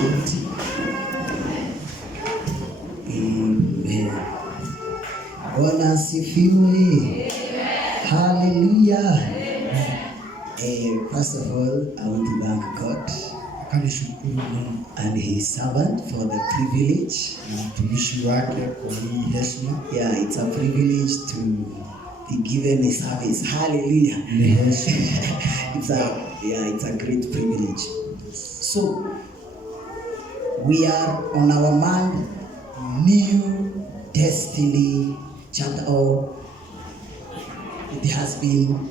tuketi. Amen. Bwana asifiwe. Hallelujah. First of all, I want to thank God and His servant for the privilege. Yeah, it's a privilege to be given a service. Hallelujah. It's a great privilege. So we are on our month New Destiny chapter. It has been,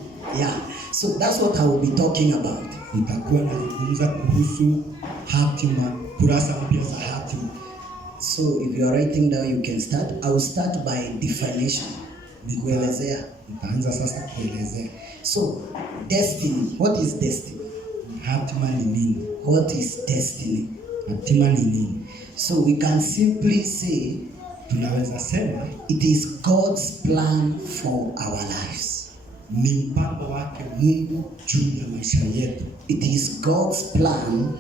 so that's what I will be talking about. Nitakuwa nazungumza kuhusu hatima, kurasa mpya za hatima. So if you are writing down, you can start. I will start by definition. Kuelezea. Nitaanza sasa kuelezea. So destiny, what is destiny? Hatima ni nini? What is destiny? Hatima ni nini? So we can simply say, tunaweza sema it is God's plan for our lives. Ni mpango wake Mungu juu ya maisha yetu. It is God's plan,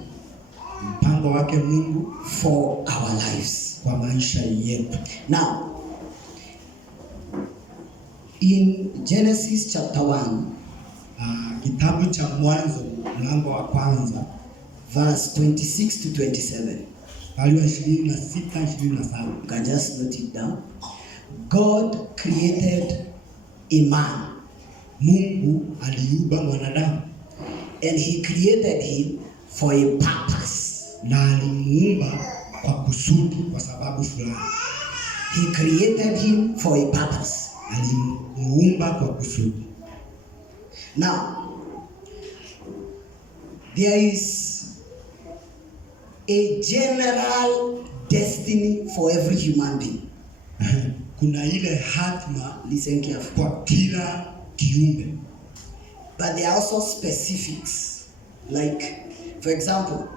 mpango wake Mungu for our lives, kwa maisha yetu. Now, in Genesis chapter 1, kitabu cha Mwanzo mlango wa kwanza, verse 26 to 27. Aya 26-27. You can just note it down. God created a man. Mungu aliumba mwanadamu. And He created him for a purpose. Na alimuumba kwa kusudi, kwa sababu fulani. He created him for a purpose. Alimuumba kwa kusudi. Now, there is a general destiny for every human being. Kuna ile hatima, listen carefully, kwa kila kiumbe. But there are also specifics. Like, for example,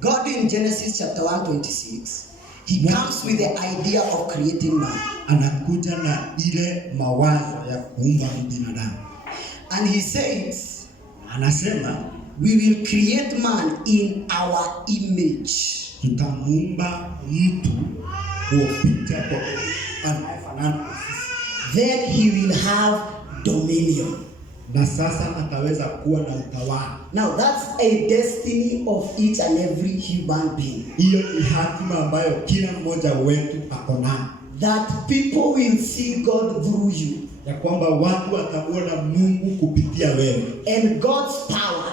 God in Genesis chapter 1:26, He comes with the idea of creating man. Anakuja na ile mawazo ya kuumba binadamu. And He says, anasema, we will create man in our image. Tutamuumba mtu kwa picha kwa anafanana. Then he will have dominion. Na sasa ataweza kuwa na utawala. Now that's a destiny of each and every human being. Hiyo ni hatima ambayo kila mmoja wetu ako nayo. That people will see God through you. Ya kwamba watu wataona Mungu kupitia wewe. And God's power,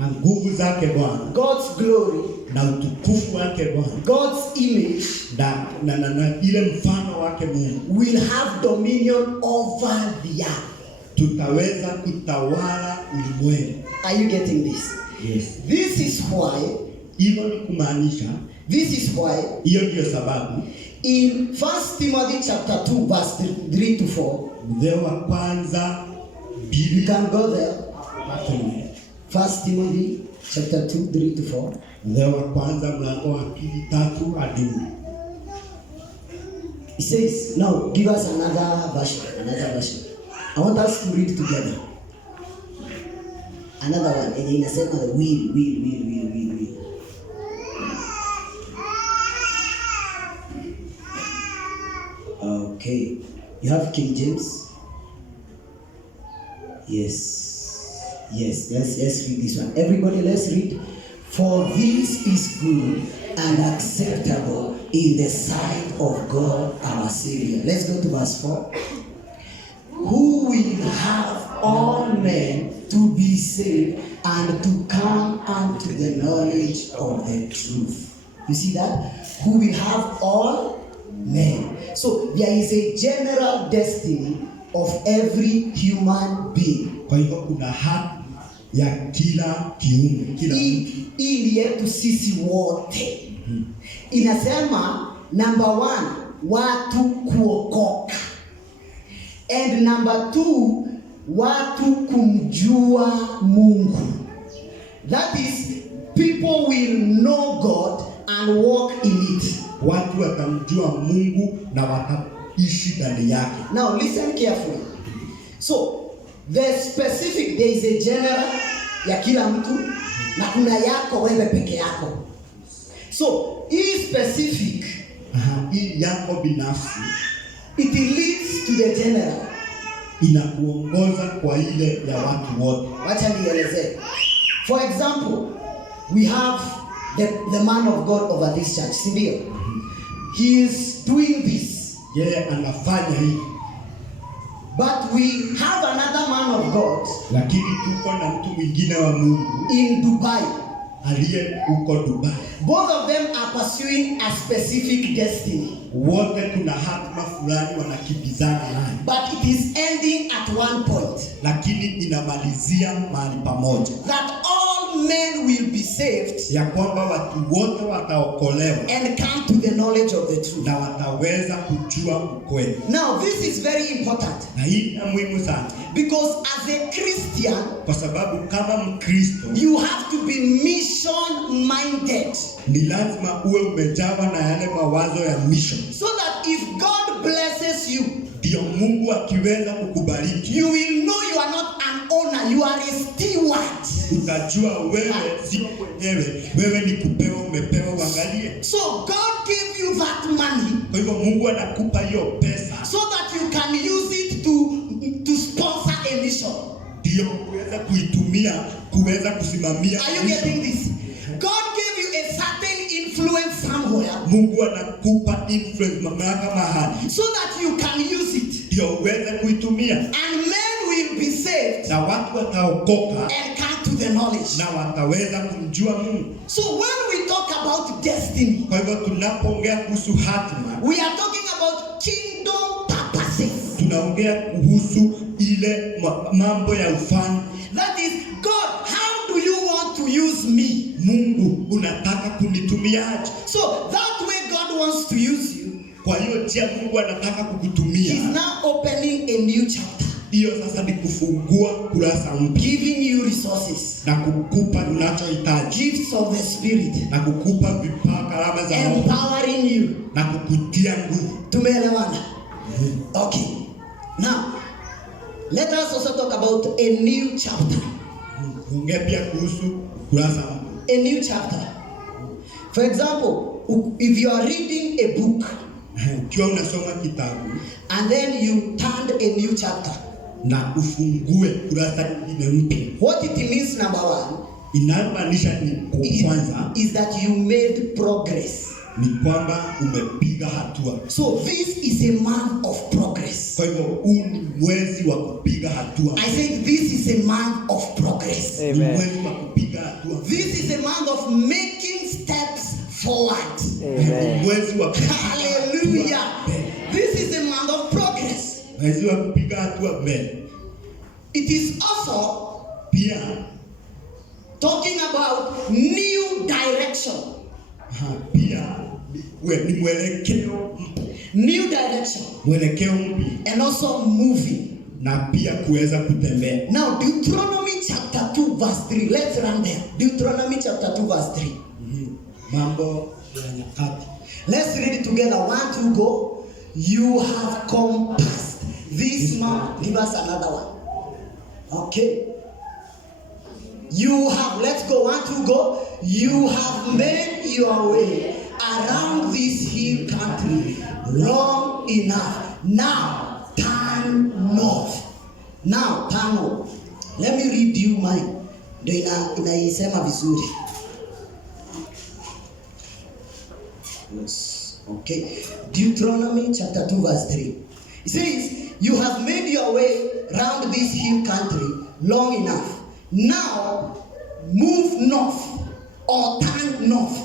na nguvu zake Bwana, God's glory, na utukufu wake Bwana, God's image, na ile mfano wake Mungu, will have dominion over the earth. Tutaweza kutawala ulimwengu. Are you getting this? Yes. This is why, hivyo ni kumaanisha, this is why, hiyo ndio sababu in 1 Timothy chapter 2 verse 3 to 4, Timotheo wa kwanza 2, you can go there. 1 Timothy chapter 2 3 to 4. Timotheo wa kwanza mlango wa 2 hadi 4. It says, now give us another version. I want us to read together. Another one. And in a second, will. Okay. You have King James? Yes. Let's read this one. Everybody, let's read. For this is good and acceptable in the sight of God our Savior. Let's go to verse 4. Who will have all men to be saved and to come unto the knowledge of the truth. You see that? Who will have all men. So there is a general destiny of every human being. Kwa hivyo kuna haki ya kila kiumbe, kila ili yetu sisi wote. Inasema number 1, watu kuokoka. And number 2, watu kumjua Mungu. That is, people will know God and walk in it. Watu watamjua Mungu na wataishi ndani yake. Now listen carefully. So the specific, there is a general ya kila mtu. na kuna yako wewe peke yako. So hii specific, hii yako binafsi, it leads to the general, inakuongoza kwa ile ya watu wote. Wacha nielezee. For example, we have the man of God over this church, sindio? He is doing this. Yeye anafanya hivi. But we have another man of God, lakini tuko na mtu mwingine wa Mungu in Dubai, aliye huko Dubai. Both of them are pursuing a specific destiny. Wote kuna hatima fulani wanakimbizana nayo. But it is ending at one point. Lakini inamalizia mahali pamoja. That all men will be saved. Ya kwamba watu wote wataokolewa. And come to the knowledge of the truth. Na wataweza kujua ukweli. Now this is very important. Na hii ni muhimu sana. Because as a Christian, kwa sababu kama Mkristo, you have to be mission minded. Ni lazima uwe umejawa na yale mawazo ya mission. So that if God blesses you, ndio Mungu akiweza kukubariki, you will know you are not an owner, you are a steward. Utajua wewe sio mwenyewe, wewe ni kupewa, umepewa, uangalie. So God gave you that money. Kwa hivyo Mungu anakupa hiyo pesa. So that you can use it to sponsor a mission. Ndio kuweza kuitumia kuweza kusimamia. Are you getting this? God gave you a certain influence somewhere. Mungu anakupa influence mamlaka mahali. So that you can use it. Ndio uweze kuitumia. And men will be saved. Na watu wataokoka. And come to the knowledge. Na wataweza kumjua Mungu. So when we talk about destiny, kwa hivyo tunapoongea kuhusu hatima, we are talking about kingdom purposes. Tunaongea kuhusu ile mambo ya ufalme. That is, God, how do you want to use me? Mungu, unataka kunitumiaje? So that way God wants to use you. Kwa hiyo njia Mungu anataka kukutumia. He's now opening a new chapter. Hiyo sasa ni kufungua kurasa mpya. Giving you resources. Na kukupa unachohitaji. Gifts of the Spirit. Na kukupa vipawa, karama za Roho. Empowering you. Na kukutia nguvu. Tumeelewana? Okay. Now, let us also talk about a new chapter. Ongea pia kuhusu kurasa mpya. A new chapter. For example, if you are reading a book, ukiwa unasoma kitabu, and then you turned a new chapter, na ufungue kurasa nyingine mpya. What it means, number one, inamaanisha ni kwanza, is that you made progress. Ni kwamba umepiga hatua. So this is a month of progress. Kwa hivyo huu ni mwezi wa kupiga hatua. I think this is a month of progress. Ni mwezi wa kupiga hatua. This is a month of making steps forward. Ni mwezi wa hallelujah. This is a month of progress. Mwezi wa kupiga hatua mbele. It is also pia talking about new direction. Pia ni mwelekeo mpya. New direction. Mwelekeo mpya. And also moving. Na pia kuweza kutembea. Now Deuteronomy chapter 2 verse 3. Let's run there. Deuteronomy chapter 2 verse 3. Mambo ya Nyakati. Let's read it together. 1, 2, go. You have compassed this mountain. Give us another one. Okay. You have, let's go. 1, 2, go. You have made your way around this hill country long enough. Now turn north. Now turn north. Let me read you mine. Ndio inaisema vizuri. Yes. Okay. Deuteronomy chapter 2 verse 3. It says, you have made your way around this hill country long enough. Now move north or turn north.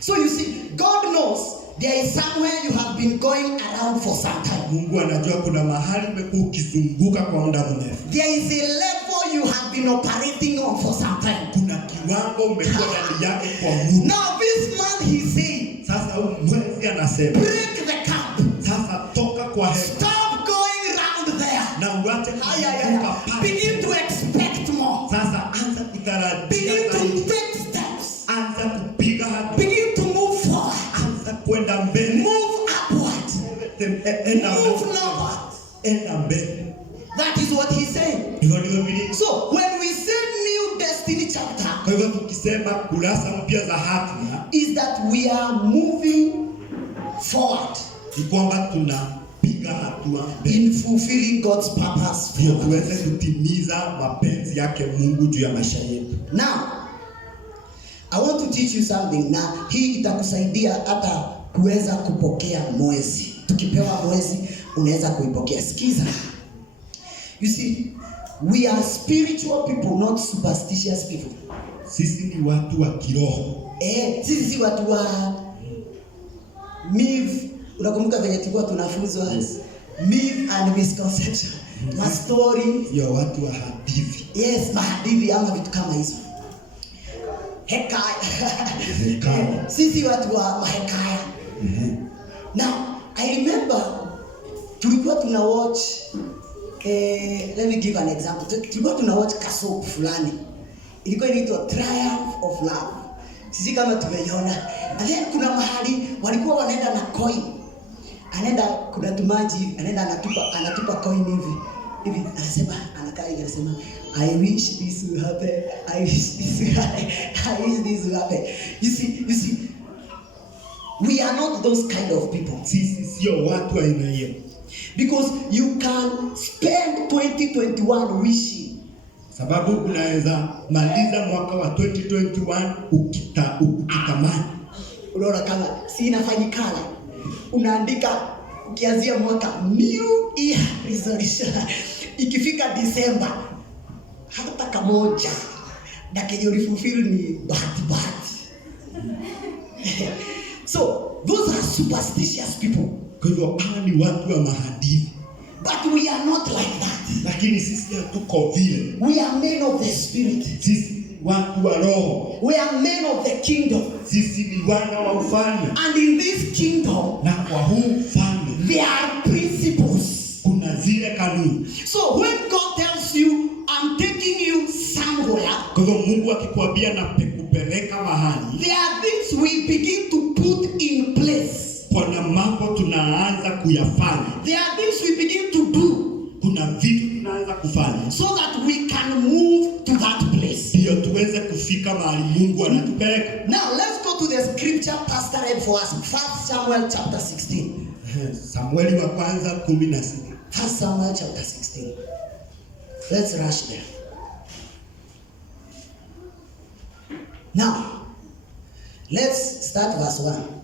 So you see, God knows there is somewhere you have been going around for some time. Mungu anajua kuna mahali umekuwa ukizunguka kwa muda mrefu. There is a level you have been operating on for some time. Kuna kiwango umekuwa ndani yake kwa muda. Now this man he saying, sasa mwezi anasema, break the camp. Sasa toka kwa hewa. Stop going round there. Na uache kuzunguka pale. Begin to expect more. Sasa anza kutarajia. Begin to take steps. Anza kupiga hatua. Begin to move forward. Anza kwenda mbele. Move upward. Move northward. Enda mbele. That is what he's saying. So when we say new destiny chapter, kwa hivyo tukisema kurasa mpya za hatima, is that we are moving forward ni kwamba tunapiga hatua in fulfilling God's purpose for ndio our tuweze lives. kutimiza mapenzi yake Mungu juu ya maisha yetu. Now, I want to teach you something. Na hii itakusaidia hata kuweza kupokea mwezi. Tukipewa mwezi, unaweza kuipokea. Sikiza. You see, we are spiritual people, not superstitious people. Sisi ni watu wa kiroho. Sisi watu wa myth. Unakumbuka venye tulikuwa tunafunzwa? Yes. Myth and misconception. Ma story. Ya watu wa hadithi. Yes, mahadithi ama vitu kama hizo. Hekaya. Sisi watu wa mahekaya. Now, I remember tulikuwa tuna watch let me give an example. Tulikuwa tuna watch kasop fulani. Ilikuwa inaitwa Triumph of Love. Sisi kama tumeiona. And then kuna mahali walikuwa wanaenda na coin. Anaenda kuna tumaji, anaenda anatupa coin hivi anasema anakaa hivi anasema I wish this will happen. I wish this will happen. You see, we are not those kind of people. Sisi sio watu wa aina hiyo. Because you can spend 2021 wishing. Sababu unaweza maliza mwaka wa 2021 ukitamani. Unaona kama si inafanyikana. Unaandika ukianzia mwaka new year resolution. Ikifika December hata kamoja na kenye ulifulfill ni bahati. So those are superstitious people. Kwa hivyo hawa ni watu wa mahadithi. But we are not like that. Lakini sisi hatuko vile. We are men of the spirit. Sisi watu wa roho. We are men of the kingdom. Sisi ni wana wa ufalme. And in this kingdom, Na kwa huu ufalme there are principles. kuna zile kanuni. So when God tells you, I'm taking you somewhere, Kwa hivyo Mungu akikwambia na kupeleka mahali, there are things we begin to put in place. kuna mambo tunaanza kuyafanya. There are things we begin to do Kuna vitu tunaanza kufanya so that we can move to that place. ndio tuweze kufika mahali Mungu anatupeleka. Now let's go to the scripture Pastor read for us. 1 Samuel chapter 16. Samueli wa kwanza 16. 1 Samuel chapter 16. Let's rush there. Now, let's start verse 1.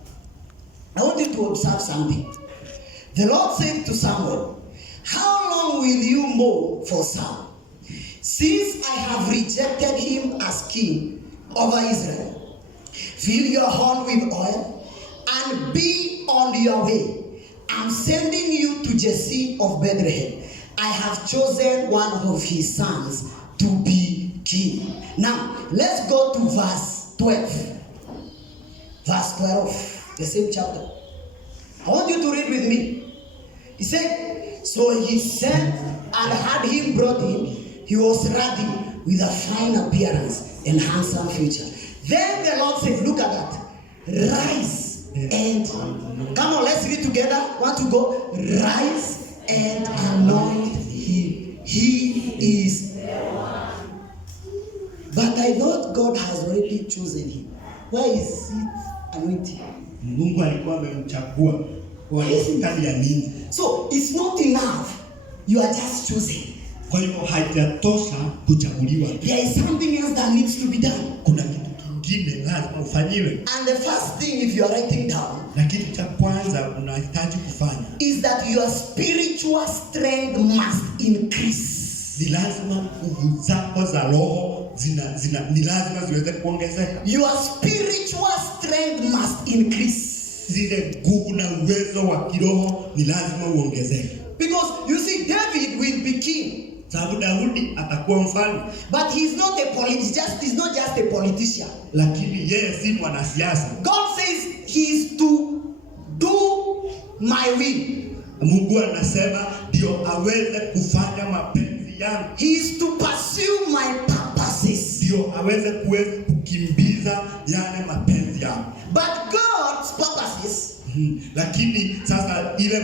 I want you to observe something. The Lord said to Samuel, how long will you mourn for Saul, since I have rejected him as king over Israel? Fill your horn with oil and be on your way. I'm sending you to Jesse of Bethlehem. I have chosen one of his sons to be king. Now, let's go to verse 12. Verse 12, the same chapter. I want you to read with me. He said, so he sent and had him brought in. He was ruddy with a fine appearance and handsome feature. Then the Lord said, look at that. Rise and, come on, let's read together. Want to go? Rise and anoint him. He is. But I thought God has already chosen him. Why is it anointing? Mungu alikuwa amemchagua kwa kazi ya nini? So it's not enough. You are just chosen. Kwa hivyo haijatosha kuchaguliwa. There is something else that needs to be done. Kuna kitu kingine lazima ufanyiwe. And the first thing, if you are writing down, Na kitu cha kwanza unahitaji kufanya is that your spiritual strength must increase. ni lazima nguvu zako za roho ni lazima ziweze kuongezeka. Your spiritual strength must increase. Zile nguvu na uwezo wa kiroho ni lazima uongezeke. Because you see, David will be king. Sababu Daudi atakuwa mfalme. But he's not a politician. He's not just a politician. Lakini yeye si mwanasiasa. God says he is to do my will. Mungu anasema ndio aweze kufanya mapenzi yangu. He is to pursue my purposes. Ndio aweze kukimbiza yale mapenzi yangu. But God's purposes Lakini sasa ile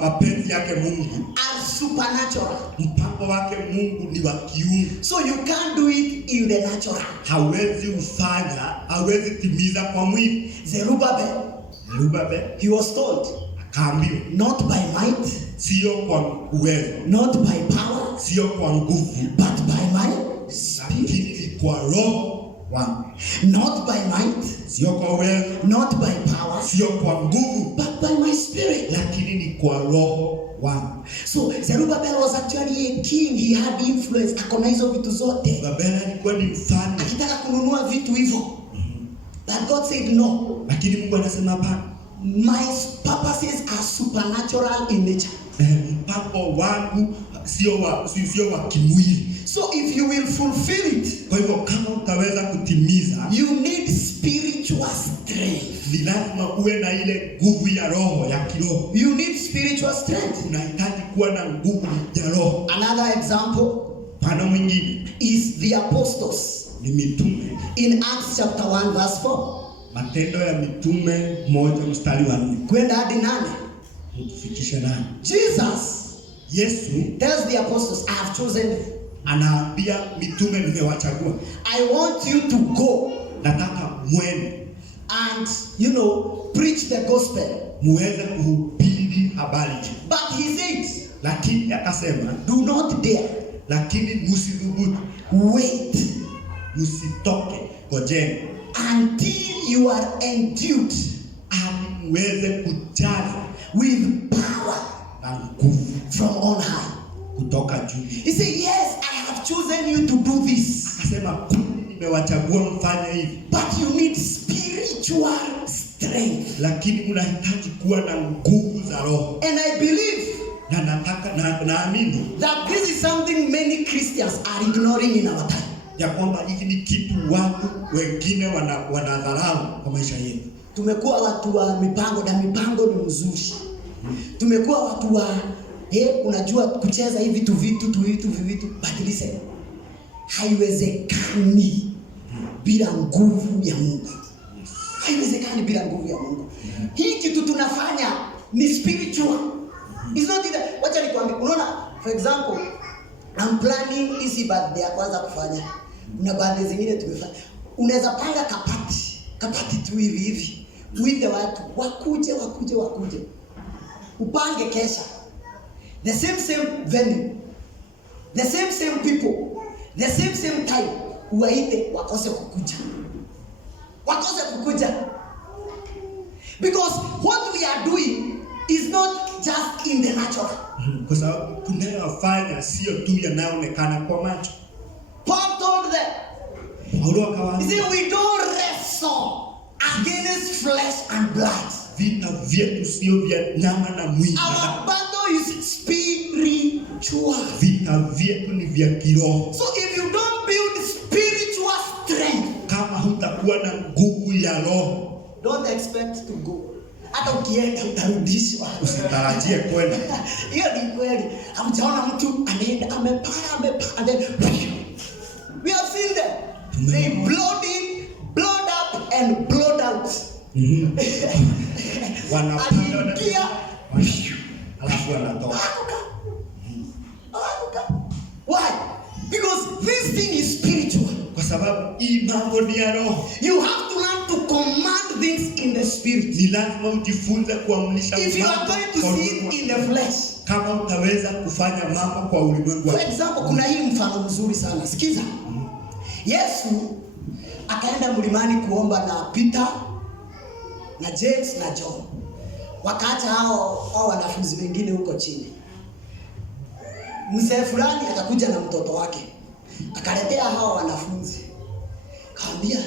mapenzi yake Mungu are supernatural. mpaka upako wake Mungu ni wa kiungu. So you can't do it in the natural. Hawezi ufanya, hawezi timiza kwa mwili. Zerubbabel, he was told, akaambiwa, not by might, sio kwa uwezo, not by power, sio kwa nguvu, but by my spirit. Lakini kwa roho wangu. Not by might, sio kwa uwezo, not by power, sio kwa nguvu, but by my spirit. Lakini ni kwa roho wangu. So Zerubbabel was actually a king. He had influence. Akona hizo vitu zote. Zerubbabel alikuwa ni mfalme. Akitaka kununua vitu hivyo. But God said no. Lakini Mungu anasema hapana. My purposes are supernatural in nature. Mpango wangu sio wa kimwili. So if you will fulfill it, kwa hivyo kama utaweza kutimiza, you need spiritual strength. Ni lazima uwe na ile nguvu ya roho, ya kiroho. You need spiritual strength. Unahitaji kuwa na nguvu ya roho. Another example, mfano mwingine, is the apostles. Ni mitume. In Acts chapter 1 verse 4. Matendo ya Mitume 1:4. Kwenda hadi 8. Tufikishe 8. Yesu tells the apostles, I have chosen you. Anaambia mitume, nimewachagua. I want you to go. Nataka mwende. And preach the gospel. Muweze kuhubiri habari. But he said, lakini akasema, do not dare. Lakini msithubutu. Wait. Msitoke, ngojeni. Until you are endued. Hadi muweze kujaza with power na nguvu from on high. Kutoka juu. He said, yes, I have chosen you to do this. Akasema, nimewachagua mfanye hivi. But you need spiritual strength. Lakini unahitaji kuwa na nguvu za roho. And I believe, na naamini, that this is something many Christians are ignoring in our time. Ya kwamba hiki ni kitu watu wengine wanadharau kwa maisha yetu. Tumekuwa watu wa mipango, na mipango ni mzuri. Tumekuwa watu wa unajua kucheza hivi vitu, but listen, haiwezekani bila nguvu ya Mungu. Haiwezekani bila nguvu ya Mungu. Hii kitu tunafanya ni spiritual. It's not that, wacha nikwambie, unaona, for example, I'm planning hizi birthday ya kwanza kufanya. Kuna birthday zingine tumefanya. Unaweza panga kapati tu hivi. Uite watu wakuje. Upange kesha. The same venue. The same people. The same time. Uwaite wakose kukuja. Because what we are doing is not just in the natural. Kwa sababu tunayofanya sio tu yanayoonekana kwa macho. Paul told them, he said, we don't wrestle against flesh and blood. Vita vyetu sio vya nyama na mwili. Our battle is spiritual. Vita vyetu ni vya kiroho. So if you don't build spiritual strength, kama hutakuwa na nguvu ya roho, don't expect to go. Hata ukienda utarudishwa. Usitarajie kwenda. Hiyo ni kweli. Hamjaona mtu anaenda amepaa. We have seen them. They blowed in, blowed up and blowed out. Wanapanda alafu wanatoka. Why? Because this thing is spiritual. Kwa sababu hii mambo ni ya roho. You have to learn to command things in the spirit. Ni lazima ujifunze kuamrisha mambo. If you are going to see it in the flesh, kama utaweza kufanya mambo kwa ulimwengu. For example, kuna hii mfano mzuri sana. Sikiza. Yesu akaenda mlimani kuomba na Peter na James na John. Wakaacha hao wanafunzi wengine huko chini. Mzee fulani akakuja na mtoto wake. Akaletea hao wanafunzi. Kaambia,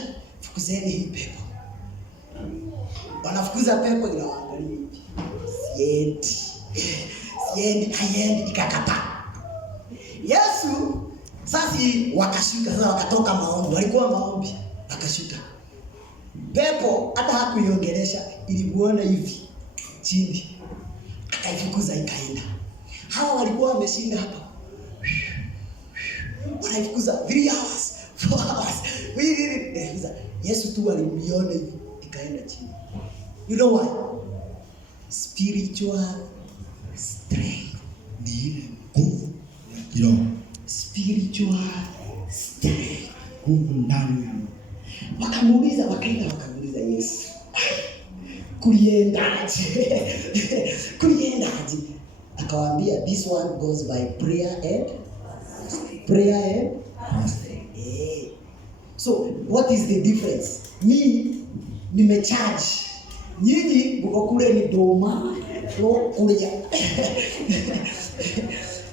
fukuzeni hii pepo. Wanafukuza pepo, inawaangalia hivi. Siendi, ikakataa. Yesu sasa wakashuka, sasa wakatoka maombi. Walikuwa maombi, wakashuka. Pepo hata hakuiongelesha, ilimuona hivi chini. Akaifukuza ikaenda. Hawa walikuwa wameshinda hapa. Wanaifukuza 3 hours, 4 hours. Yesu tu alimuona hivi ikaenda chini. You know why? Spiritual strength. Ni ile nguvu ya kiroho, spiritual strength. nguvu ndani ya Wakamuuliza Yesu, kuliendaje? Kuliendaje? Akawaambia, this one goes by prayer and fasting. So what is the difference? Me nimecharge, nyinyi mko kule ni doma kule.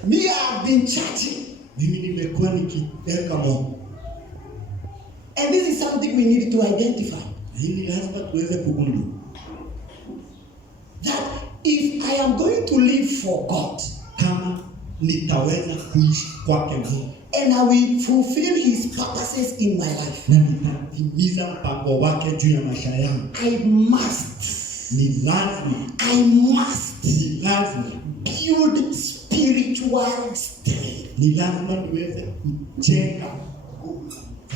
Me have been charging. Mimi nimekuwa nikiweka moto. And this is something we need to identify. Hili lazima tuweze kugundua that if I am going to live for God, kama nitaweza kuishi kwake Mungu, and I will fulfill his purposes in my life, na nitatimiza mpango wake juu ya maisha yangu, ni lazima build spiritual strength. Ni lazima niweze kujenga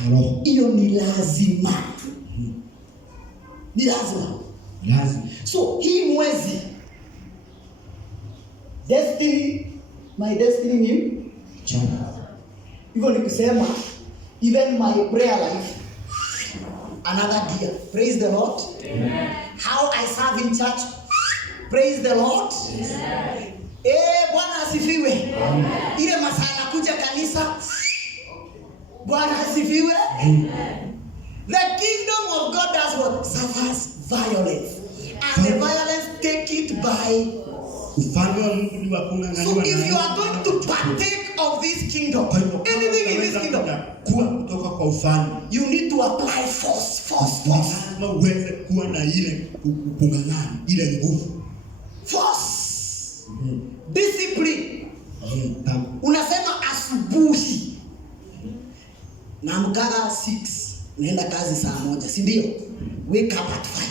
roho. Hiyo ni lazima. Ni lazima. So hii mwezi my destiny ni chana. Hivyo ni kusema even my prayer life another gear. Praise the Lord. Amen. How I serve in church. Praise the Lord. Amen. Bwana asifiwe. Amen. Ile masaa nakuja kanisa. Bwana asifiwe. Amen. The kingdom of God does what? Suffers violence. And the violence take it by. So if you are going to partake of this kingdom, anything in this kingdom, you need to apply force. Force. Discipline. Unasema asubuhi naamka 6, naenda kazi saa 1, si ndio? Wake up at 5.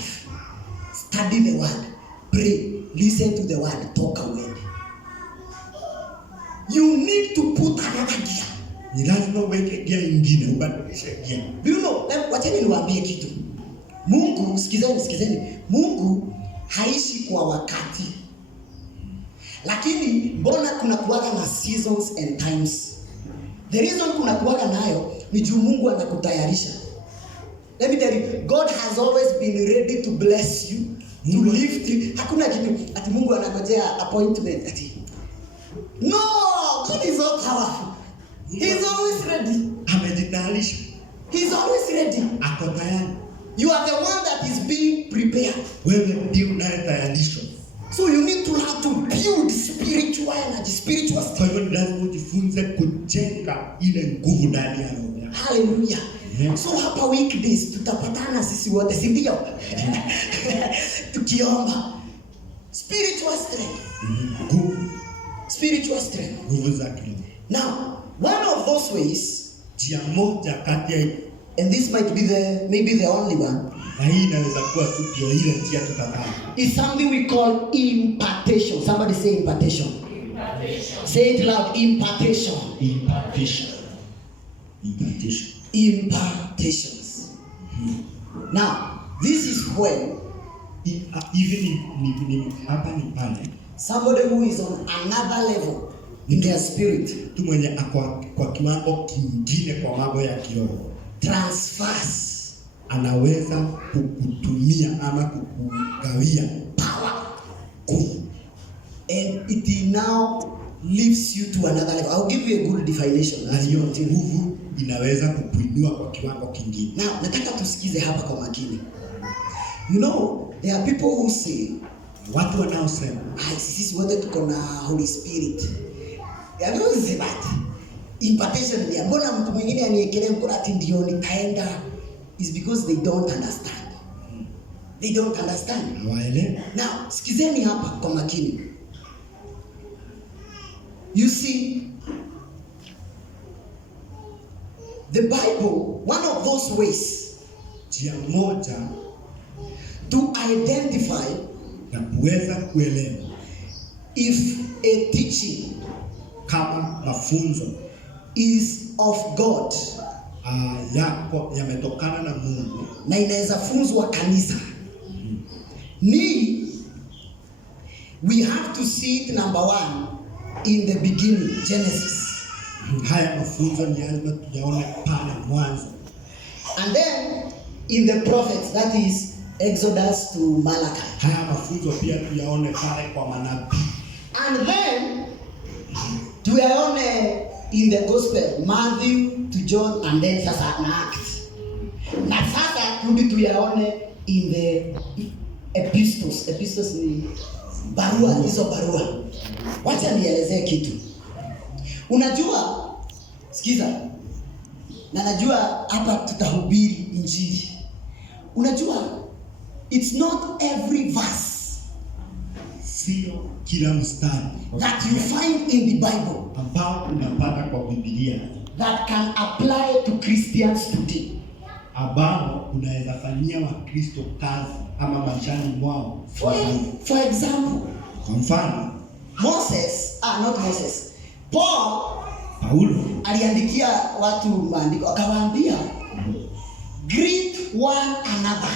Study the word, pray, listen to the word, talk a word. You need to put another gear. Ni lazima uweke gear nyingine, ubadilishe gear. Do you know, wacheni niwaambie kitu. Mungu, sikizeni. Mungu haishi kwa wakati. Lakini mbona kuna kuwaga na seasons and times? The reason kuna kuwaga nayo ni juu Mungu anakutayarisha. Let me tell you, God has always been ready to bless you, to lift you. Hakuna kitu ati Mungu anangojea appointment ati. No, God is all powerful. He's always ready. Amejitayarisha. He's always ready. Ako tayari. You are the one that is being prepared. Wewe ndiye unayetayarishwa. So you need to learn to build spiritual energy, spiritual strength. Kwa hivyo lazima ujifunze kujenga ile nguvu ndani ya roho yako. Hallelujah. Yeah. So hapa weekdays tutapatana sisi wote, si ndio? Tukiomba spiritual strength. Spiritual strength. Nguvu za kiroho. Now, one of those ways, njia moja kati ya, and this might be maybe the only one, na hii inaweza kuwa tu pia ile njia tutakayo, is something we call impartation. Somebody say impartation. Impartation. Say it loud, impartation. Impartation. Impartations. Now, this is when even hapa ni pale somebody who is on another level in their spirit, tu mwenye kwa kiwango kingine kwa mambo ya kiroho, transfers, anaweza kukutumia ama kukugawia power, and it now lifts you to another level. I'll give you a good definition. Na hiyo nguvu inaweza kukuinua kwa kiwango kingine. Now, nataka tusikize hapa kwa makini. You know, there are people who say, watu wanaosema, sisi wote tuko na Holy Spirit. I don't say that. Impartation ni mbona mtu mwingine aniekelee mkono ati ndio nitaenda, is because they don't understand. They don't understand. Now, sikizeni hapa kwa makini. You see, the Bible, one of those ways, njia moja to identify na kuweza kuelewa if a teaching, kama mafunzo, is of God, yametokana na Mungu na inaweza funzwa kanisa, ni we have to see it, number one, in the beginning, Genesis. Haya mafunzo ni lazima tuyaone pale mwanzo. And then in the prophets, that is Exodus to Malachi. Haya mafunzo pia tuyaone pale kwa manabii. And then tuyaone in the gospel, Matthew to John, and then sasa na Acts. Na sasa turudi tuyaone in the epistles. Epistles ni barua, hizo barua. Wacha nielezee kitu. Unajua, sikiza. Na najua hapa tutahubiri injili. Unajua, it's not every verse, sio kila mstari that you find in the Bible ambao unapata kwa Biblia that can apply to Christians today. Ambao unaweza fanyia Wakristo kazi ama maishani mwao. For example, kwa mfano, not Moses. Paulo aliandikia watu maandiko, akawaambia greet one another.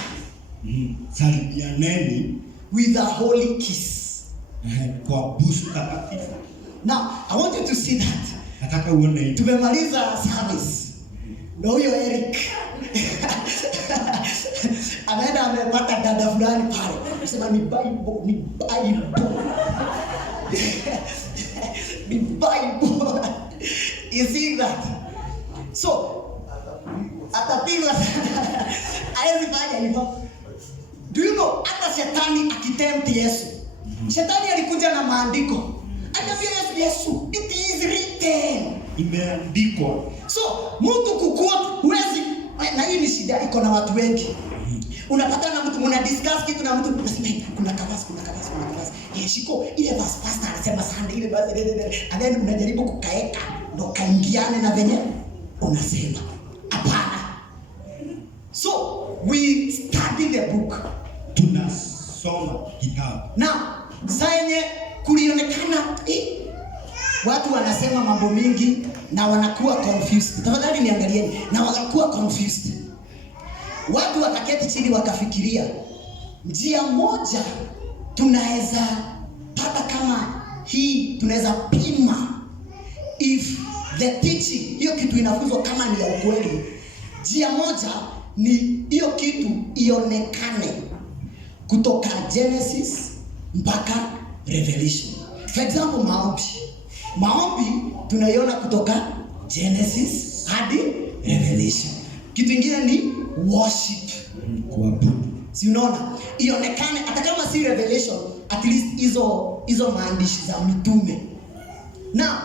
Salimianeni with a holy kiss. Kwa busu takatifu. Now, I want you to see that. Nataka uone hiyo. Tumemaliza service. Na huyo Eric anaenda amepata dada fulani pale. Anasema ni Bible, ni Bible. Ni Bible. You see that? So, atapigwa sana. Hawezi fanya hivyo. Do you know, hata shetani akitempt Yesu. Shetani alikuja na maandiko. Anambia Yesu, it is written. Imeandikwa. So, mtu kukua huwezi, na hii ni shida iko na watu wengi. Unapata na mtu mna discuss kitu na mtu unasema kuna kavasi. Shiko ile verse pastor anasema Sunday ile verse and then unajaribu kukaeka ndo kaingiane na venye unasema. Hapana. So, we study the book. Tunasoma kitabu. Now, sayenye kulionekana watu wanasema mambo mingi na wanakuwa confused. Tafadhali niangalieni, na wanakuwa confused. Watu wakaketi chini wakafikiria njia moja tunaweza pata kama hii, tunaweza pima if the teaching, hiyo kitu inafunzwa kama ni ya ukweli. Njia moja ni hiyo kitu ionekane kutoka Genesis mpaka Revelation. For example, maombi tunaiona kutoka Genesis hadi Revelation. Kitu kingine ni worship, kuabudu. Si unaona? Ionekane hata kama si Revelation, at least hizo maandishi za mitume. Now,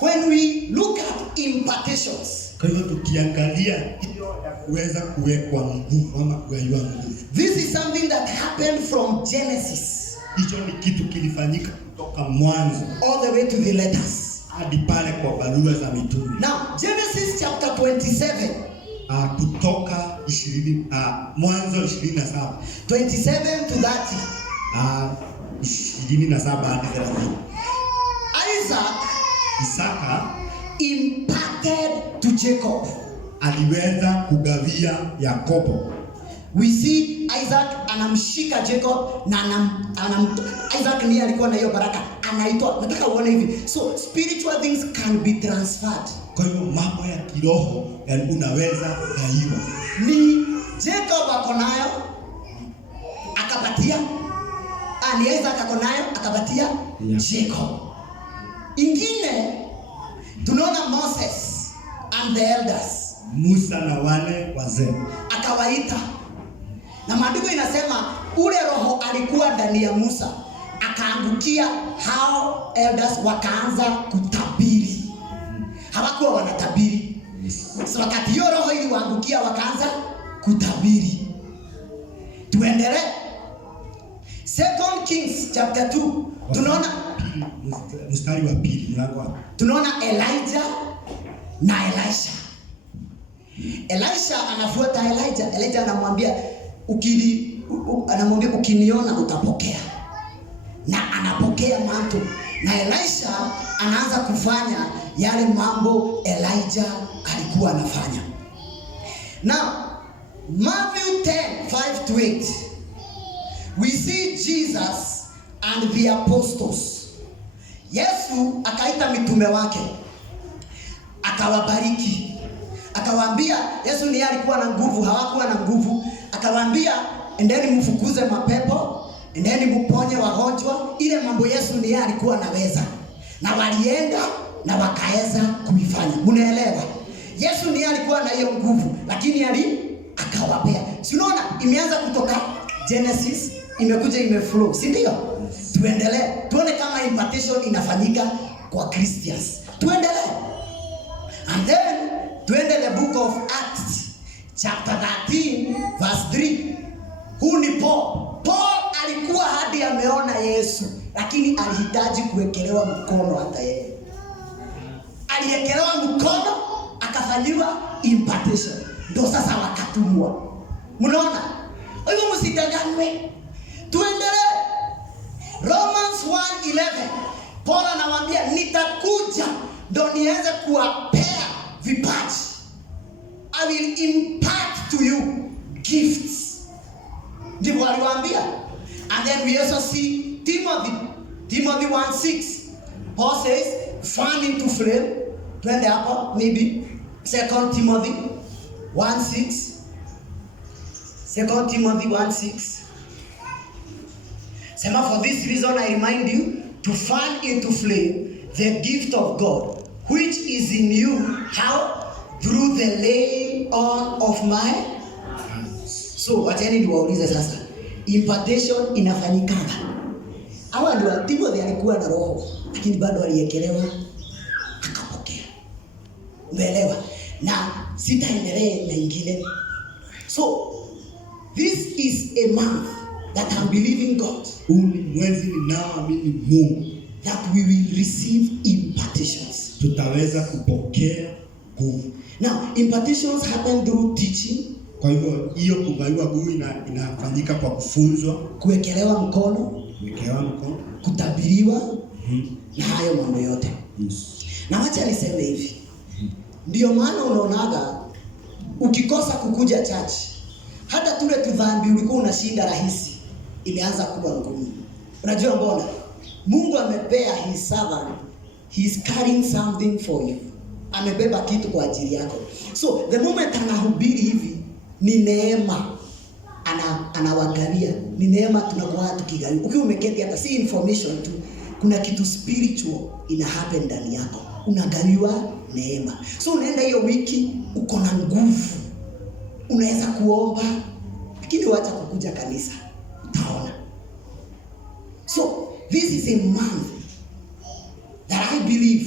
when we look at impartations, kwa hivyo tukiangalia hiyo ya kuweza kuwekwa nguvu ama kuwayua nguvu. This is something that happened from Genesis. Hicho ni kitu kilifanyika kutoka mwanzo all the way to the letters. Hadi pale kwa barua za mitume. Now, Genesis chapter 27. Kutoka 20 mwanzo 27. 27 to 30. 27 hadi 30. Isaka imparted to Jacob. Aliweza kugawia Yakobo. We see Isaac anamshika Jacob na Isaac ndiye alikuwa na hiyo baraka. Anaitwa, nataka uone hivi. So spiritual things can be transferred. Kwa hiyo mambo ya kiroho unaweza gaiwa. Ni Jacob ako nayo akapatia. Ni Isaac ako nayo akapatia Jacob. Ingine tunaona Moses and the elders. Musa na wale wazee. Akawaita. Na maandiko inasema ule roho alikuwa ndani ya Musa, akaangukia hao elders, wakaanza kutabiri. Hawakuwa wanatabiri. So wakati hiyo roho iliwaangukia wakaanza kutabiri. Tuendelee. 2 Kings chapter 2. Tunaona mstari wa 2 mlango. Tunaona Elijah na Elisha. Elisha anafuata Elijah. Elijah anamwambia ukiniona utapokea. Na anapokea manto. Na Elisha anaanza kufanya yale mambo Elijah alikuwa anafanya. Now, Matthew 10:5 to 8. We see Jesus and the apostles. Yesu akaita mitume wake. akawabariki. Akawaambia, Yesu ndiye alikuwa na nguvu, hawakuwa na nguvu. Akawaambia, endeni mfukuze mapepo, endeni mponye wagonjwa. Ile mambo Yesu ndiye alikuwa anaweza. Na walienda na wakaweza kuifanya. Mnaelewa? Yesu ndiye alikuwa na hiyo nguvu, lakini akawapea. Si unaona imeanza kutoka Genesis, imekuja imeflow, si ndio? Tuendelee. Tuone kama impartation inafanyika kwa Christians. Tuendelee. And then tuende the book of Acts chapter 13 verse 3. Huu ni Paul. Paul alikuwa hadi ameona Yesu, lakini alihitaji kuwekelewa mkono hata yeye. Aliwekelewa mkono, akafanyiwa impartation. Ndio sasa wakatumwa. Mnaona? Hivyo msidanganywe. Tuendelee. Romans 1:11. Paul anawaambia nitakuja ndio niweze kuwapea vipaji. I will impart to you gifts. Ndivyo aliwaambia. And then we also see Timothy 1:6. Paul says fan into flame. Twende hapo maybe 2 Timothy 1:6. 2 Timothy 1:6. Sema, for this reason I remind you to fan into flame the gift of God which is in you. How? Through the laying on of my hands. So wacheni niwaulize sasa, impartation inafanyikaga? Hawa ndio Timothy alikuwa na roho, lakini bado aliekelewa akapokea. Umeelewa? Na sitaendelea na ingine. So this is a month that I'm believing God. Mwezi ninaoamini Mungu That we will receive impartations. Tutaweza kupokea nguvu. Now, impartations happen through teaching. Kwa hivyo hiyo kubaiwa nguvu inafanyika kwa kufunzwa, kuwekelewa mkono, kutabiriwa, na hayo mambo yote. Na wacha niseme hivi. Ndio maana unaonaga ukikosa kukuja church, hata tule tudhambi ulikuwa unashinda rahisi, imeanza kuwa ngumu. Unajua mbona? Mungu amepea his servant, he is carrying something for you. Amebeba kitu kwa ajili yako. So the moment anahubiri hivi, ni neema anawagalia. Ni neema tunakuwa tukigawiwa. Ukiwa umeketi hata si information tu, kuna kitu spiritual ina happen ndani yako. Unagawiwa neema. So unaenda hiyo wiki uko na nguvu. Unaweza kuomba, lakini wacha kukuja kanisa. Utaona. So this is a month that I believe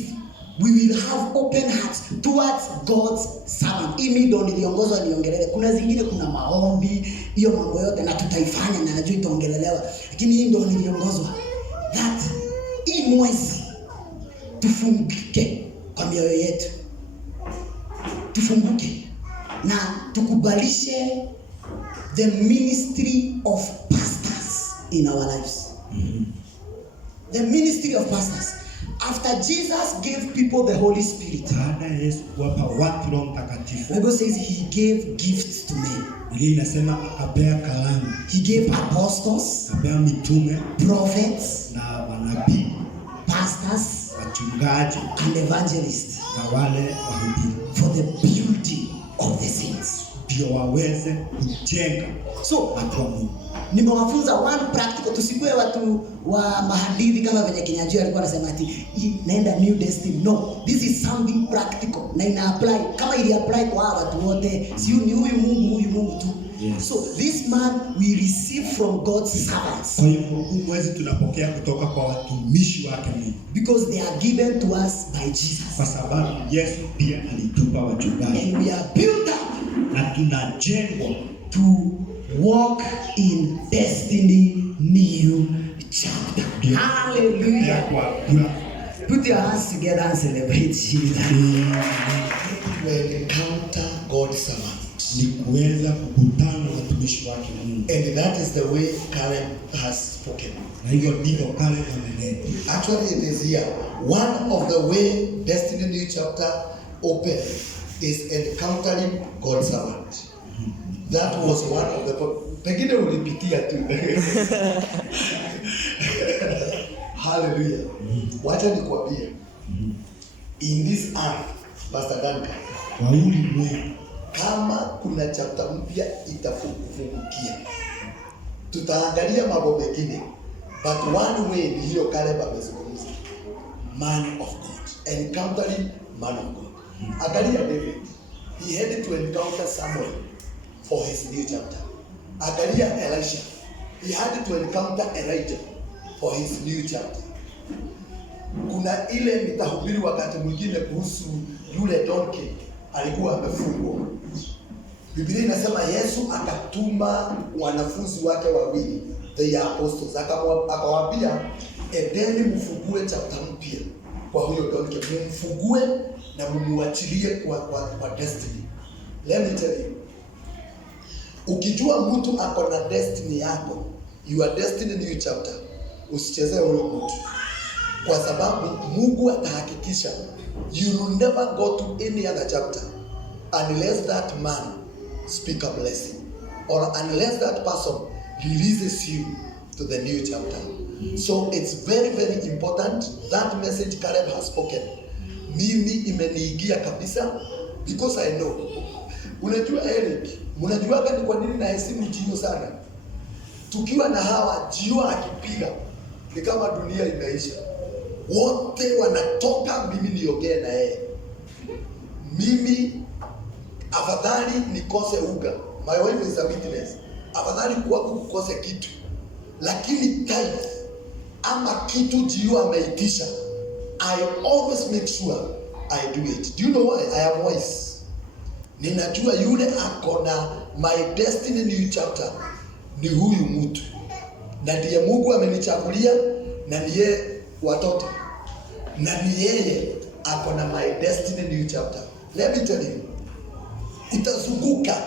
we will have open hearts towards God's servant. Hii ndio niliongozwa niongelele. Kuna zingine kuna maombi, hiyo mambo yote na tutaifanya na najua itaongelelewa. Lakini hii ndio niliongozwa. That hii mwezi tufunguke kwa mioyo yetu. Tufunguke na tukubalishe the ministry of pastors in our lives. The ministry of pastors. After Jesus gave people the Holy Spirit, the Bible says he gave gifts to men. He gave apostles, prophets, pastors, and evangelists for the beauty of the saints. So nimewafunza one practical, tusikue watu wa mahadithi kama venye Kinyanjui alikuwa anasema ati naenda new destiny. No, this is something practical na ina apply kama ili apply kwa watu wote, si ni huyu Mungu tu. Yes. So this man we receive from God's servants. Kwa hivyo mwezi tunapokea kutoka kwa watumishi wake Mungu. Because they are given to us by Jesus. Kwa sababu Yesu pia alitupa wachungaji. And we are built up na tunajengwa to walk in destiny new chapter. Yeah. Hallelujah. Put your hands together and celebrate Jesus. When encounter God's servant. Ni kuweza kukutana na watumishi wake Mungu. And that is the way Karen has spoken. Na hivyo ndivyo Karen amenena. Actually it is here. One of the way Destiny New Chapter open is encountering God's servant. That was one of the pengine ulipitia tu. Hallelujah. Wacha nikwambie. In this earth Pastor Duncan, wauli mwe kama kuna chapter mpya itafungukia, tutaangalia mambo mengine, but one way ni hiyo Caleb amezungumza, man of God, encountering man of God. Angalia David, he had to encounter Samuel for his new chapter. Angalia Elisha, he had to encounter Elijah for his new chapter. Kuna ile nitahubiri wakati mwingine kuhusu yule donkey alikuwa amefungwa. Biblia inasema Yesu akatuma wanafunzi wake wawili, the apostles, akawaambia endeni mfungue chapter mpya kwa huyo donkey, mfungue na mumuachilie kwa destiny. Let me tell you, ukijua mtu ako na destiny yako, your destiny new chapter, usichezee huyo mtu, kwa sababu Mungu atahakikisha you will never go to any other chapter unless that man speak a blessing, or unless that person releases you to the new chapter. So it's very, very important that message Caleb has spoken. Mimi imeniingia kabisa, because I know. Unajua Eric, mnajuaga ni kwa nini naheshimu Jio sana? Tukiwa na hawa, Jio akipiga ni kama dunia inaisha. Wote wanatoka, mimi niongee na yeye. Mimi afadhali nikose uga. My wife is a witness. Afadhali kwako kukose kitu. Lakini tithe ama kitu Jio ameitisha, I always make sure I do it. Do you know why? I have voice. Ninajua yule akona my destiny new chapter ni huyu mtu. Na ndiye Mungu amenichagulia, na niye watoto. Na ni yeye akona my destiny new chapter. Let me tell you, utazunguka,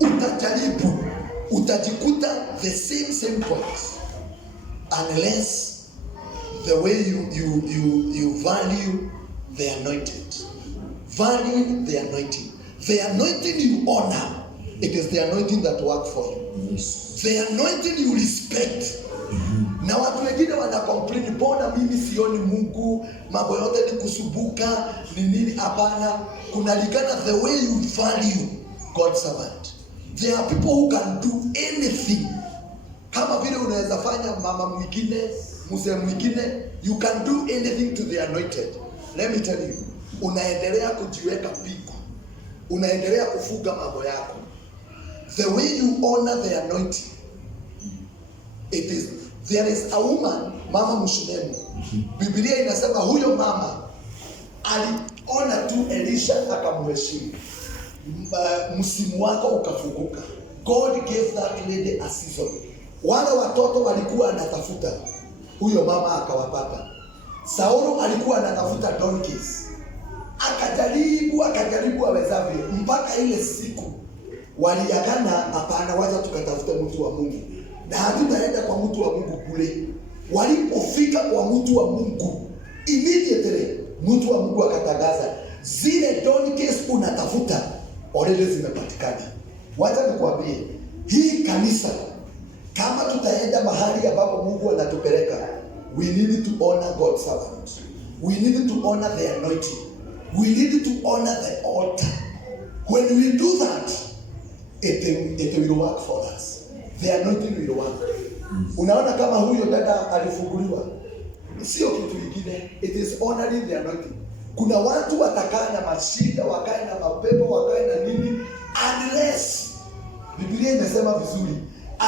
utajaribu, utajikuta the same points, unless the way you value the anointed. Value the anointing. The anointing you honor, it is the anointing that works for you. Yes. The anointing you respect. Na watu wengine wana complain, mbona mimi sioni Mungu, mambo yote ni kusubuka, ni nini? Hapana, kunalingana the way you value God's servant. There are people who can do anything. Kama vile unaweza fanya mama mwingine, mzee mwingine, you can do anything to the anointed. Let me tell you, unaendelea kujiweka piku, unaendelea kufuga mambo yako. The way you honor the anointing, it is, there is a woman, mama Mshunemu. Biblia inasema huyo mama aliona tu Elisha akamheshimu. Msimu wako ukafunguka. God gave that lady a season. Wale watoto walikuwa anatafuta, huyo mama akawapata. Saulo alikuwa anatafuta donkeys. Akajaribu awezavyo, mpaka ile siku waliagana, hapana, wacha tukatafute mtu wa Mungu. Na hatutaenda kwa mtu wa Mungu kule. Walipofika kwa mtu wa Mungu, immediately mtu wa Mungu akatangaza, zile donkeys unatafuta already zimepatikana. Wacha nikwambie, hii kanisa kama tutaenda mahali ambapo Mungu anatupeleka, we need to honor God's servant. We need to honor the anointing. We need to honor the altar. When we do that, it will work for us. The anointing will work. Unaona kama huyo dada alifunguliwa, sio kitu kingine. It is honoring the anointing. Kuna watu watakaa na mashida, wakae na mapepo, wakae na nini, unless, Biblia inasema vizuri,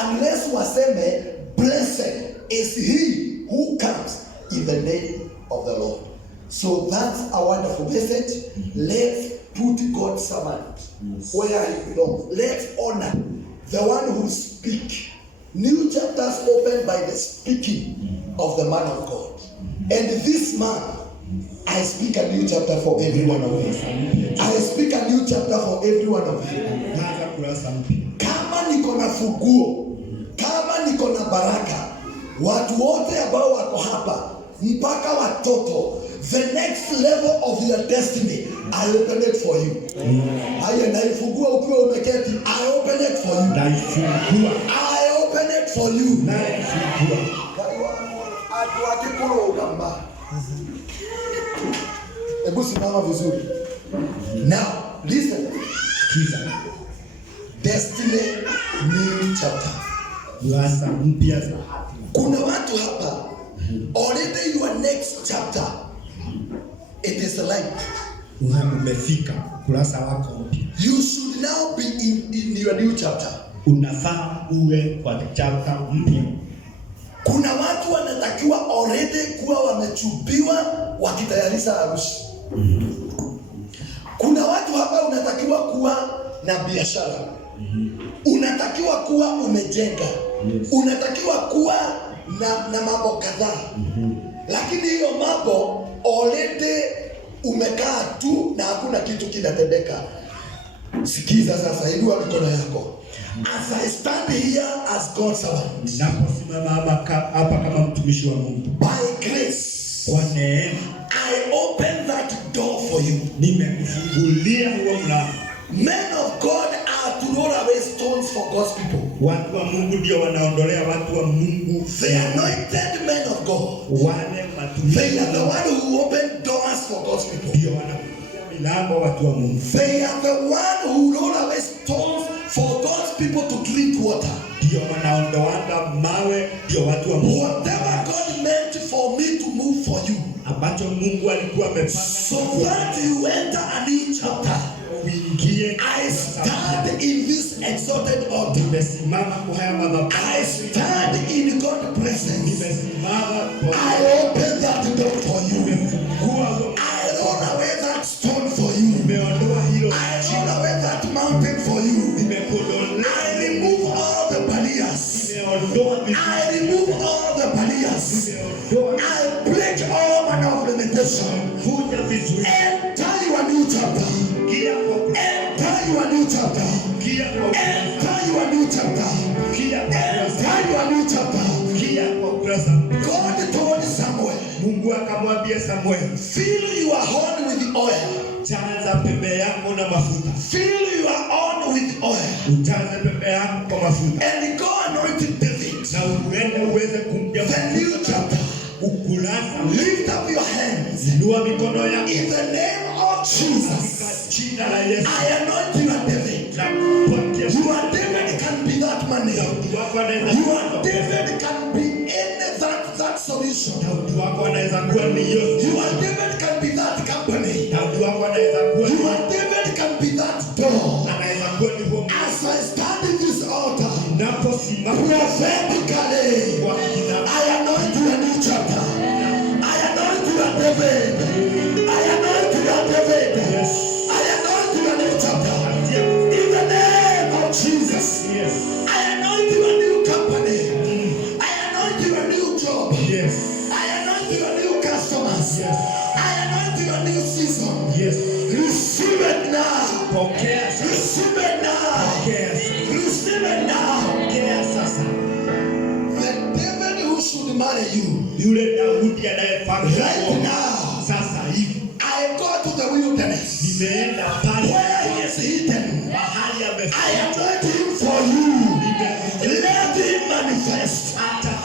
unless waseme blessed is he who comes in the name of the Lord. So that's a wonderful message. Let's put God's servant where he belongs. Let's honor the one who speaks. New chapters opened by the speaking of the man of God. And this man, I speak a new chapter for every one of you. I speak a new chapter for every one of you. Kama niko na funguo, kama niko na baraka, watu wote ambao wako hapa, mpaka watoto, the next level of your destiny, I open it for you. Haya, naifungua ukiwa umeketi, I open it for you. I open it for you. Atu wakikuru ugamba. Ebu simama vizuri. Now, listen. Kiza. Destiny new chapter. Kurasa mpya za hatima. Kuna watu hapa, already your next chapter, it is like umefika kurasa wako mpya. you should now be in your new chapter. Unafaa uwe kwa chapter mpya. Kuna watu wanatakiwa already kuwa wamechubiwa wakitayarisha harusi. Kuna watu hapa unatakiwa kuwa na biashara. Unatakiwa kuwa umejenga. Unatakiwa kuwa na mambo kadhaa. Lakini hiyo mambo already umekaa tu na hakuna kitu kinatendeka. Sikiza sasa, inua mikono yako. As I stand here as God's servant, ninaposimama hapa kama mtumishi wa Mungu, by grace, kwa neema, I open that door for you. Nimekufungulia huo mlango. Men of God are to roll away stones for God's people. Watu wa Mungu ndio wanaondolea watu wa Mungu. The anointed men of God, wale watumishi, they are the one who open doors for God's people. Ndio wanafungulia milango watu wa Mungu. They are the one who roll away stones for God's people to drink water. Ndio wanaondoa mawe, ndio watu wa Mungu. Whatever God meant for me to move for you, ambacho Mungu alikuwa amepanga, so that you enter a new chapter. I stand in this exalted altar. I stand in God's presence. I open that door for you. I roll away that stone for you. I roll away that mountain for you. I remove all the barriers. I remove all the barriers. I break all manner of limitation. Enter your new chapter. Enter your new chapter. Enter your new chapter. Enter your new chapter. God told Samuel, Mungu akamwambia Samuel, fill your horn with oil. Jaza pembe yako na mafuta. Fill your horn with oil. Ujaze pembe yako kwa mafuta. And go anoint David. Na uende uweze kumjia the new chapter. Ukurasa. Lift up your hands. Inua mikono yako. In the name of Jesus. Jina la Yesu. I anoint you David. Your David can be that money. Your David can be any that solution. Your David can be that company. Your David can be that door. As I stand in this altar, prophetically, I anoint you a new chapter. I anoint you a David. I anoint you a David. I anoint you a new chapter. In the name of Jesus. I anoint you a new company. I anoint you a new job. I anoint you a new customers. I anoint you a new season. Receive it now. Receive it now. Receive it now. The David who should marry you right now. I go to the wilderness where he is hidden. I anoint him for you. Let him manifest.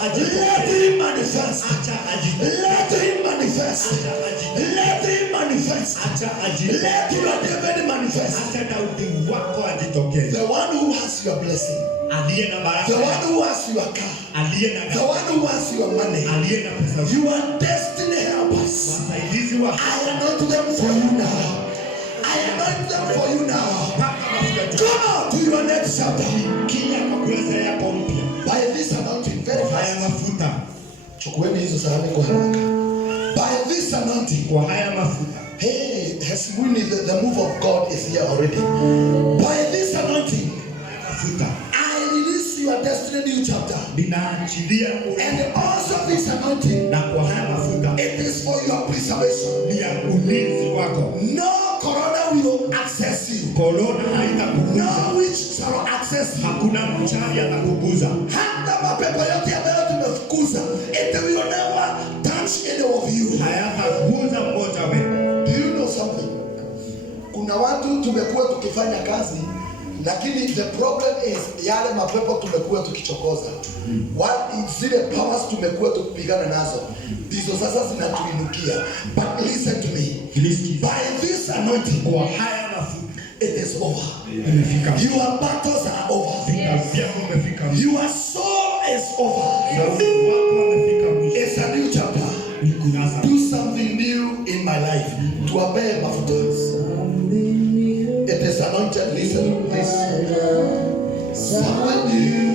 Let him manifest. Let him manifest. Let him manifest. Let your David manifest. The one who has your blessing. The one who has your car. The one who has your money. Your destiny helpers. I anoint them for you now. I anoint them for you now. Come out to your next chapter. By this anointing, very fast. Chukueni hizo sahani kwa haraka. By this anointing, hey, the move of God is here already. By this anointing, I release your destiny new chapter. And also this anointing, it is for your preservation. No corona will access you. No witch shall access you. Hata mapepo yote ambayo tumefukuza, it will never touch any of you. Do you know something? Kuna watu tumekuwa tukifanya kazi Lakini the problem is yale mapepo tumekuwa tukichokoza. Zile powers tumekuwa tukipigana nazo. Ndizo sasa zinatuinukia. But listen to me. By this anointing, Kwa haya mafuta it is over. imefika. Your battles are over. Vita vyako vimefika. Your soul is over. Sauti wako wamefika mwisho. It's a new chapter. Ni kunasa. Do something new in my life. Tuambie mafuta. It is anointed. Listen to this. Something new.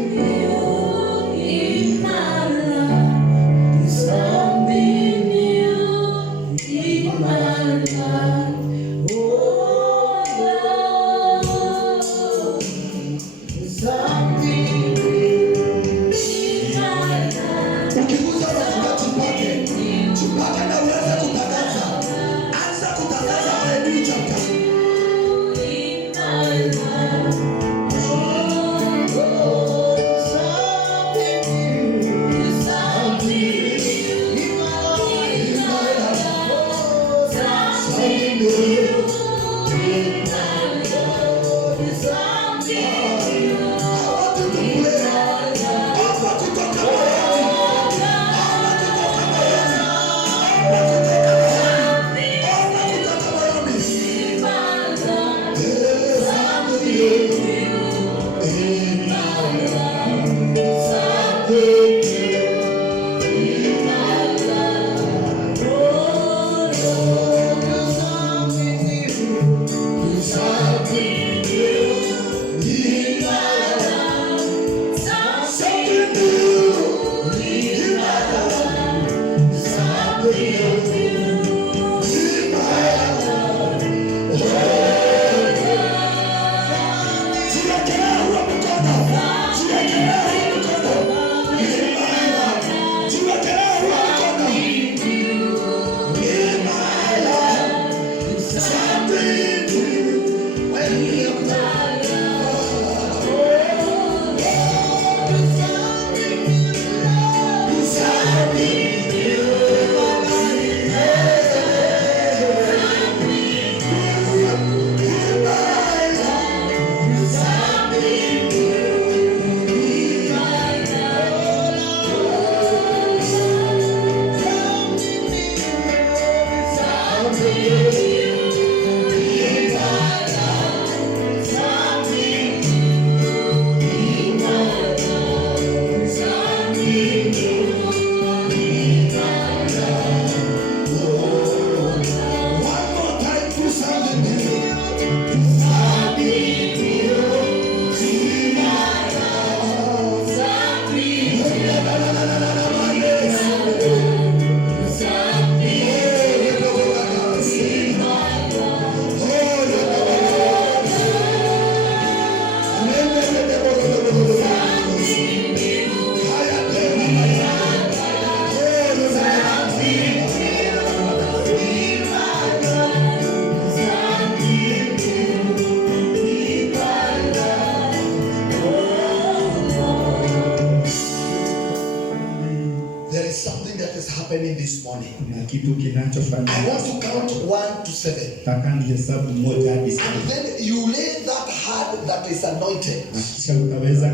This morning. Kuna kitu kinachofanya. I want to count 1 to 7. Nataka nihesabu 1 hadi 7. And then you lay that hand that is anointed Kisha utaweza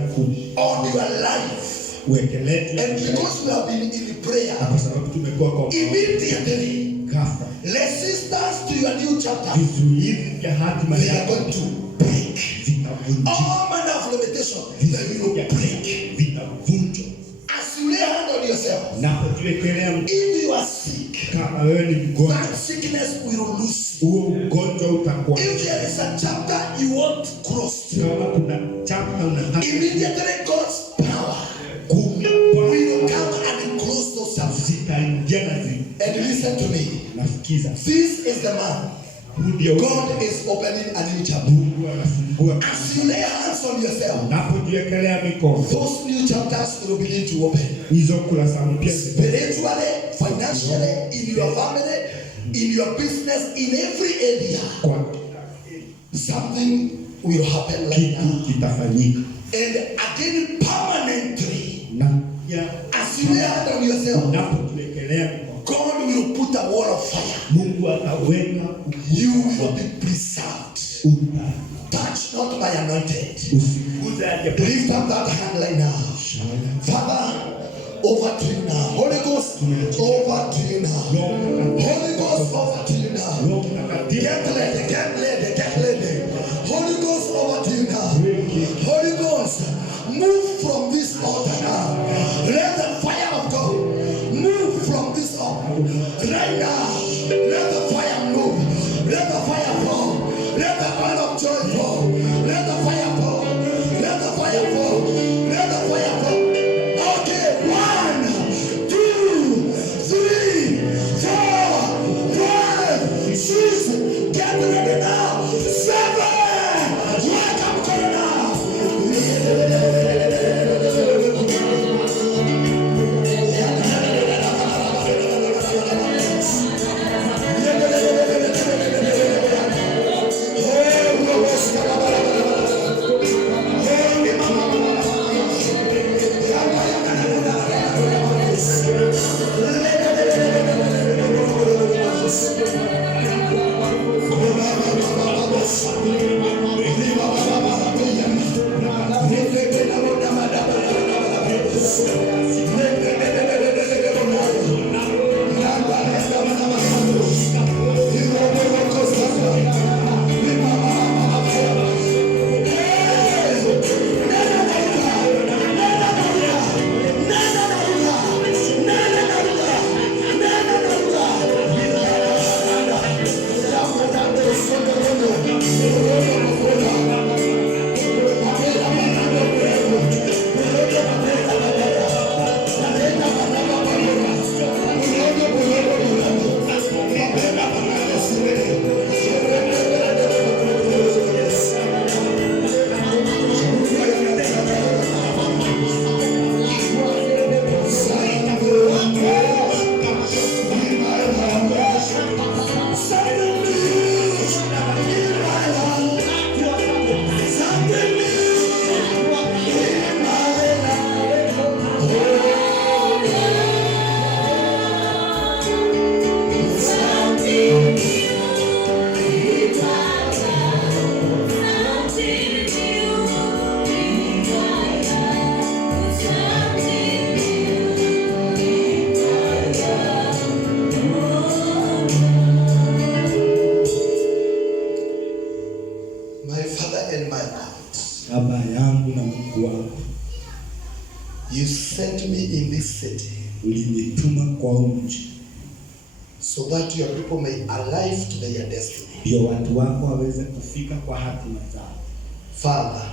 on your life. kuwekelea. And because we have been in prayer, Kwa sababu tumekuwa kwa immediately kafa. resistance to your new chapter, Vizuizi vya hatima they are yako going to break. vitavunjika. All manner of limitation, they will break. Vitavunjwa. As you lay hand on yourself, Napojiwekelea if you are sick, kama wewe ni mgonjwa, that sickness will lose. huo ugonjwa utakuwa. If there is a chapter you want crossed, Kama kuna chapter unataka immediately God's power will come and close those chapters. zitaingia na And listen to me. nasikiza. This is the man. God is opening a new chapter. Mungu anafungua. As you lay hands on yourself, Unapojiwekelea mikono, those new chapters will begin to open. hizo kurasa mpya Spiritually, financially, in your family, in your business, in every area, kwa something will happen like kitu that. kitafanyika. And again, permanently, Na ya as you lay hands on yourself, unapojiwekelea mikono, God will put a wall of fire. Mungu ataweka You will be preserved. touch not my anointed. Usiguze aliye. Lift up that hand right now. Father, over to you now. Holy Ghost, over to you now. Holy Ghost, over to you now. Get ready, get ready, get ready. Holy Ghost, over to you now. Holy Ghost, move from this altar now. Let the fire of God move from this altar right now. Let the fire move. Let the fire fall. Let the oil of joy fall. Let the fire fall. Let the fire fall. Let the fire fall. Okay, 1, 2, 3, 4, 5, 6. Get ready now. 7. Welcome to now. Baba yangu na Mungu wangu, you sent me in this city ulinituma kwa mji so that your people may arrive to their destiny. ndio watu wako waweze kufika kwa hatima zao. Father,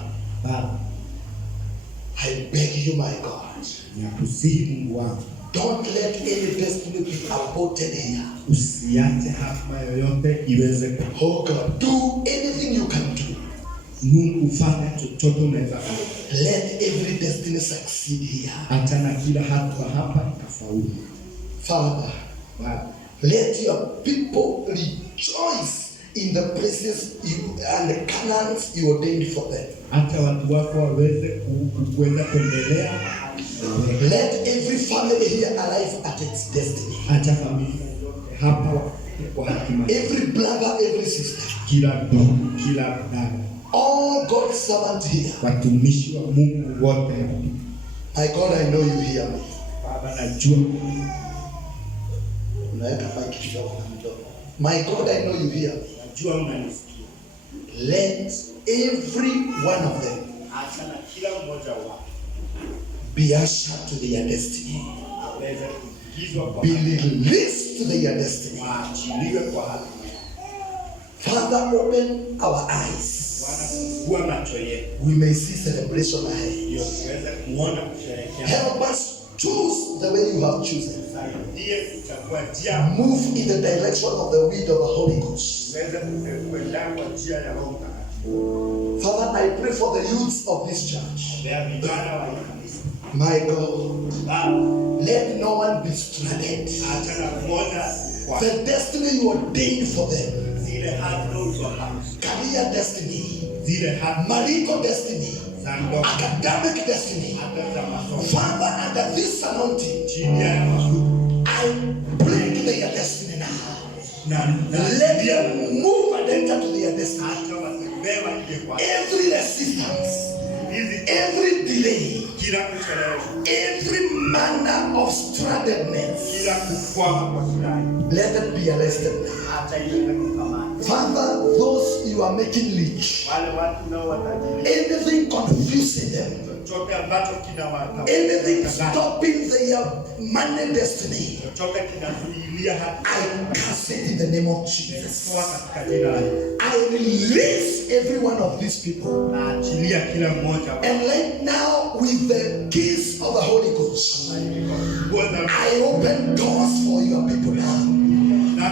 Baba, I beg you, my God, nakusihi Mungu wangu, don't let any destiny be aborted here. usiache hatima yoyote iweze ku. Oh God, do anything you can do. Mungu, fanya chochote unaweza kufanya. Let every destiny succeed here. Acha na kila hatima hapa ikafaulu. Father, Baba, let your people rejoice in the places you and the canons you ordained for them. acha watu wako waweze kuweza kuendelea. Let every family here arrive at its destiny. Acha familia yote hapa wafike kwa hatima. Every brother, every sister, Kila ndugu, kila dada, all God's servants here. watumishi wa Mungu wote. My God, I know you hear me. Baba, najua Unaweka mic kidogo na mdomo. My God, I know you hear me. najua unanisikia. Let every one of them Acha na kila mmoja wao be ushered to their destiny. aweze kuingizwa kwa Be released to their destiny. waachiliwe kwa hatima. Father, open our eyes. Bwana, fungua macho yetu We may see celebration ahead. ndio tuweze kuona kusherehekea. Help us choose the way you have chosen. Saidie kuchagua njia, Move in the direction of the wind of the Holy Ghost. tuweze kwenda kwa njia ya Roho Mtakatifu. Father, I pray for the youths of this church. Ombea vijana wa kanisa. My God, Baba, let no one be stranded. acha na mmoja kwa The destiny you ordained for them, zile hapo hapa, career destiny, zile hapo marital destiny, za ndoa, academic destiny. hata za masomo, Father, under this anointing, chini ya mafuta I break their destiny now. na Let them move and enter to their destiny. hata every resistance, every delay, every manner of strandedness, let it be arrested now. Father, those you are making rich, anything confusing them, anything stopping their money destiny, I cast it in the name of Jesus. I release every one of these people. And right now, with the keys of the Holy Ghost, I open doors for your people now.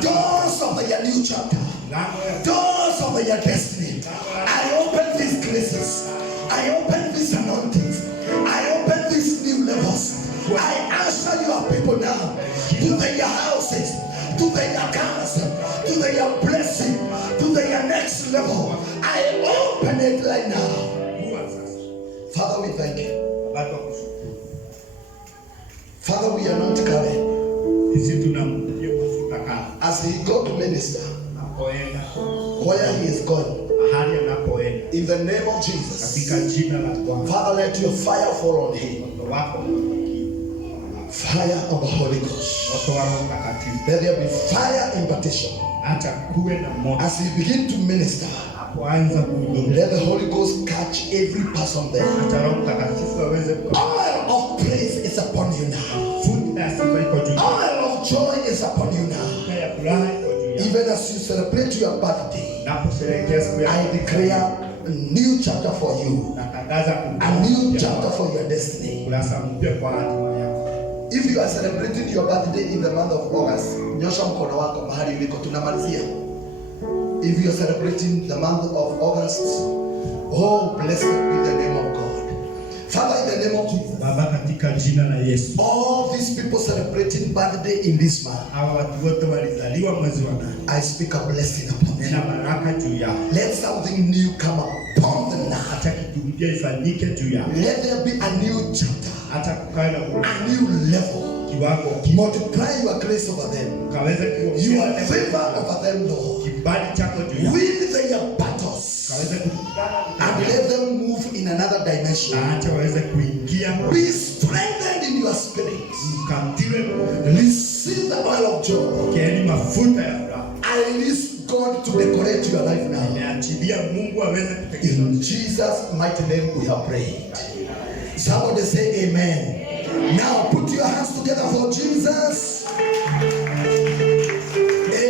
Doors of their new chapter. Doors of their destiny. I open these graces. I open these anointings. I open these new levels. I answer your people now to their houses, to their cars, to their blessing, to their next level. I open it right now. Father, we thank you. Father, we anoint Karen as he go to minister where he is going. In the name of Jesus, Father, let your fire fall on him. Fire of the Holy Ghost. Let there be fire impartation. As he begin to minister, let the Holy Ghost catch every person there. Oil of praise is upon you now. Oil of joy is upon you now. Even as you celebrate your birthday, I declare a new chapter for you. A new chapter for your destiny. If you are celebrating your birthday in the month of August, nyosha mkono wako mahali uliko tunamalizia. If you are celebrating the month of August, oh, blessed be the name of God. Father, in the name of Jesus, all these people celebrating birthday in this month, I speak a blessing upon them. Let something new come upon them now. Let there be a new chapter, a new level. Multiply your grace over them, your favor over them, Lord. Win their battles and let them move in another dimension. Be strengthened in your spirit. Receive the oil of joy. I release God to decorate your life now. In Jesus' mighty name we have prayed. Somebody say amen. Now put your hands together for Jesus.